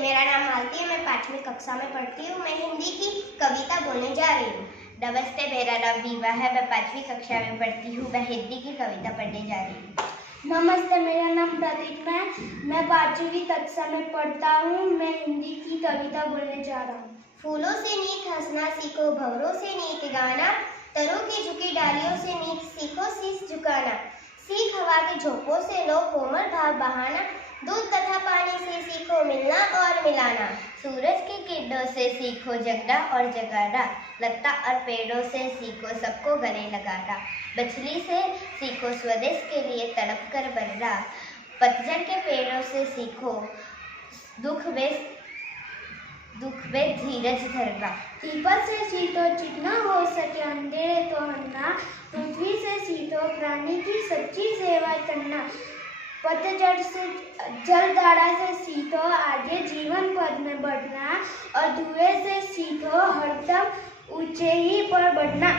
मेरा नाम मालती है। मैं 5वीं कक्षा में पढ़ती हूँ। मैं हिंदी की कविता बोलने जा रही हूँ। नमस्ते, मेरा नाम वीवा है। मैं 5वीं कक्षा में पढ़ती हूँ। मैं हिंदी की कविता पढ़ने जा रही हूँ। नमस्ते, मेरा नाम प्रतीक है। मैं 5वीं कक्षा में पढ़ता हूँ। मैं हिंदी की कविता बोलने जा रहा हूँ। फूलों से नीक हंसना सीखो, भंवरों से नीक गाना, तरों की झुकी डालियों से नीक सीखो शीश झुकाना। सीख हवा के झोंकों से लो कोमल भाव बहाना, दूध तथा पानी से सीखो मिलना और मिलाना। सूरज की किरणों से सीखो जगना और जगाना, लता और पेड़ों से सीखो सबको गले लगाना। मछली से सीखो स्वदेश के लिए तड़प कर बनना, पतझड़ के पेड़ों से सीखो दुख में धीरज धरना। पीपल से सीखो जितना हो सके अंधेरे को हरना, पृथ्वी से सीखो प्राणी की सच्ची सेवा करना। पतझड़ से जलधारा से सीखो आगे जीवन पथ में बढ़ना, और धुएं से सीखो हरदम ऊंचाई पर बढ़ना।